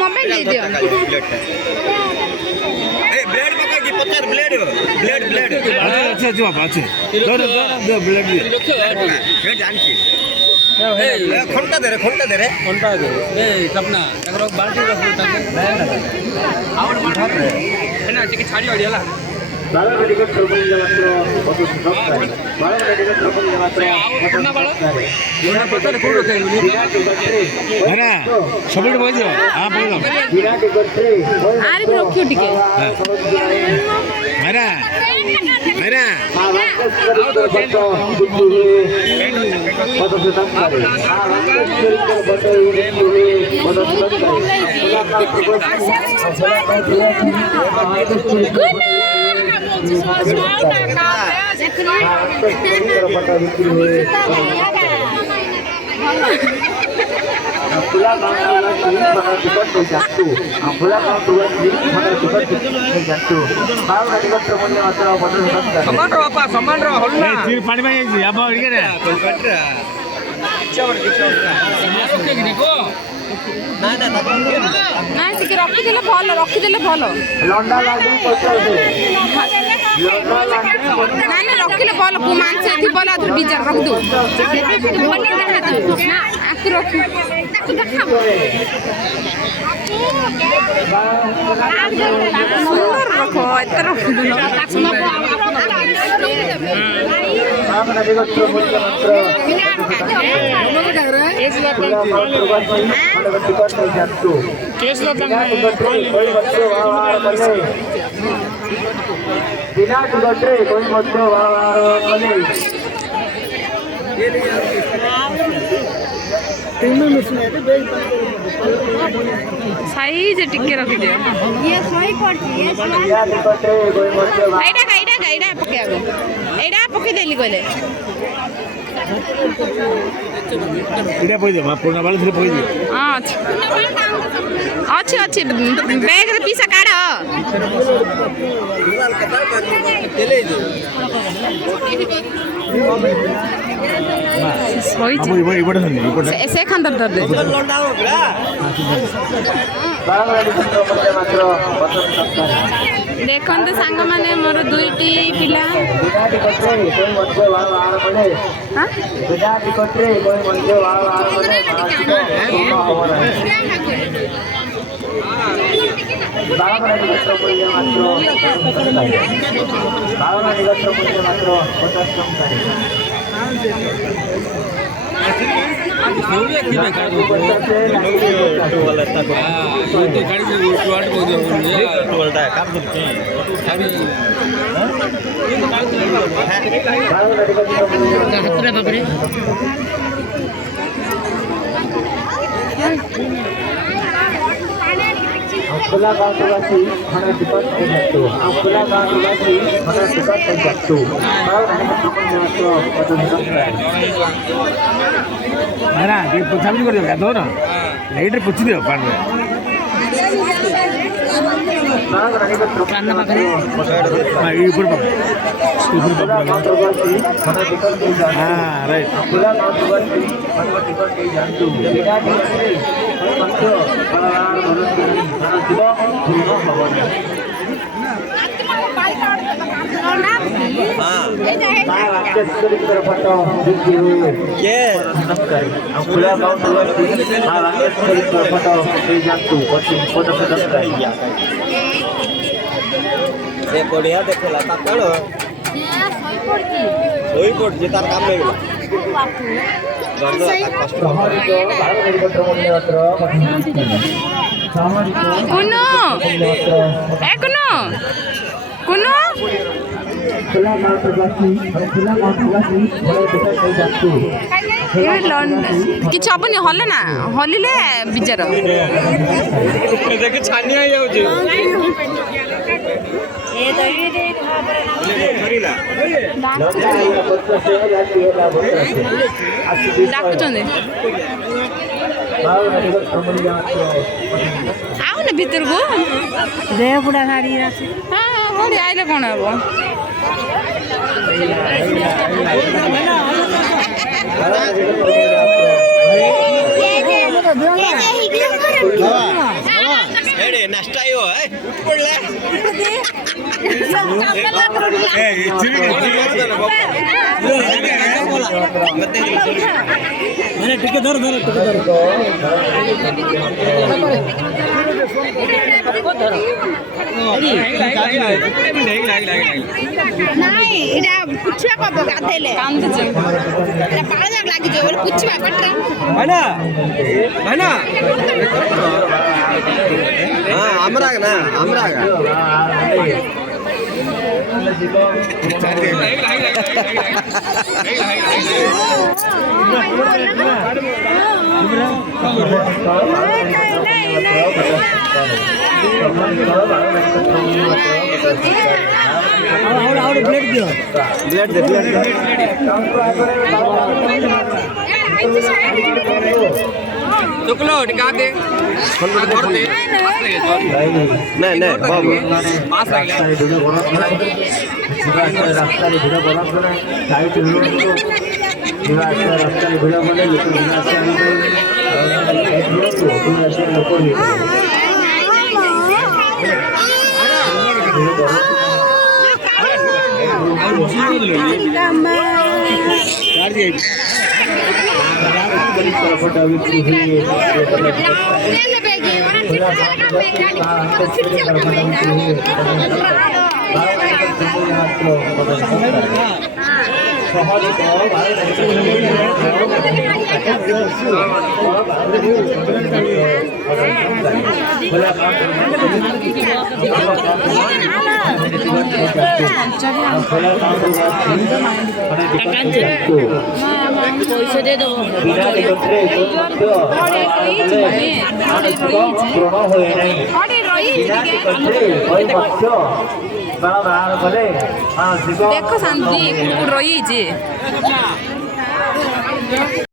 mobile दे दियो blade पका की पत्थर ब्लेड ब्लेड ब्लेड अच्छा अच्छा पाछे दो ब्लेड दे ये जान की खोंटा दे रे खोंटा दे ए सपना अगर बाल्टी रख आवड मार रे एना टिके छाड़ी ओडियाला बाळा टिकट ठोकून मात्र बहुत सुंदर बाळा टिकट ठोकून मात्र पुन्हा बाळा एना पत्थर कोड रखे अरे सबले बोल दियो हां बोलो बिना टिकट से आरे भी रखियो टिके अरे अरे बहुत सुंदर समान रो बापा समान रो हल्ला तीर पानी में जाई अब इके रे कटरा किचवर ओके कि देखो ना ना ना टिके रखि देले भलो लंडा लागू पचास ना ना रखिले भलो को मानसे थी भलो अथर बिचार रख दो बने देखा दो ना आकु रख ताकु देखा सुंदर रखो एतर बिना टिकट कोई मत साइज टिके रख दियो ये सोई पड़ती ये एडा पके आगो एडा पके देली कोले इडा पोई दे पूर्ण बाल थरे पोई दे हां अच्छी बैग रे पीसा काढ अब इबडे सन्नी इबडे से खंदर दर दे देखन तो सांग माने मोर दुईटी पिला हां अकोला गाववासी हमें टिकट दे सकते अकोला गाववासी हमें टिकट दे सकते अरे ये पुछा भी कर दो दो ना लाइट रे पुछ दियो पान रे कान पाखरे हां ऊपर हां राइट अकोला गाववासी हमें टिकट दे जानतु बिना टिकट बढ़िया देखेला सोई पड़ती तार काम कुनो कुनो କିଛି ହବନି ହଲେ ନା ହଲିଲେ ବିଜାର देख छानिया ही होजे ଡାକୁଛନ୍ତି ଆଉ ନା ଭିତରକୁ ଦେହ ପୁରା ଭାରି ହଁ ହଁ ଆଇଲେ କ'ଣ ହବ ಹೇಳಿ ನಷ್ಟ ಅಯ್ಯೋ ಕೊಡ್ಲೆ ନାଇଁ ଏଇଟା ପୁଛିବା କବ ଗାଧେଇଲେ କାନ୍ଦୁଛି ଏଇଟା ପାଳ ଯାକ ଲାଗିଯିବ ବୋଲେ ପୁଛିବା ପାଟିରେ ଭାଇନା ଭାଇନା ହଁ ଆମରାଗ ନା ଆମରାଗ ब्लेड दे चुकलो टिका दे नहीं नहीं बाबू पास लगे रास्ता भिड़ बना साइड रास्ता भिड़ बने लोक पैसे दे दो ଦେଖ ଶାନ୍ତି କୁକୁର ରହିଛି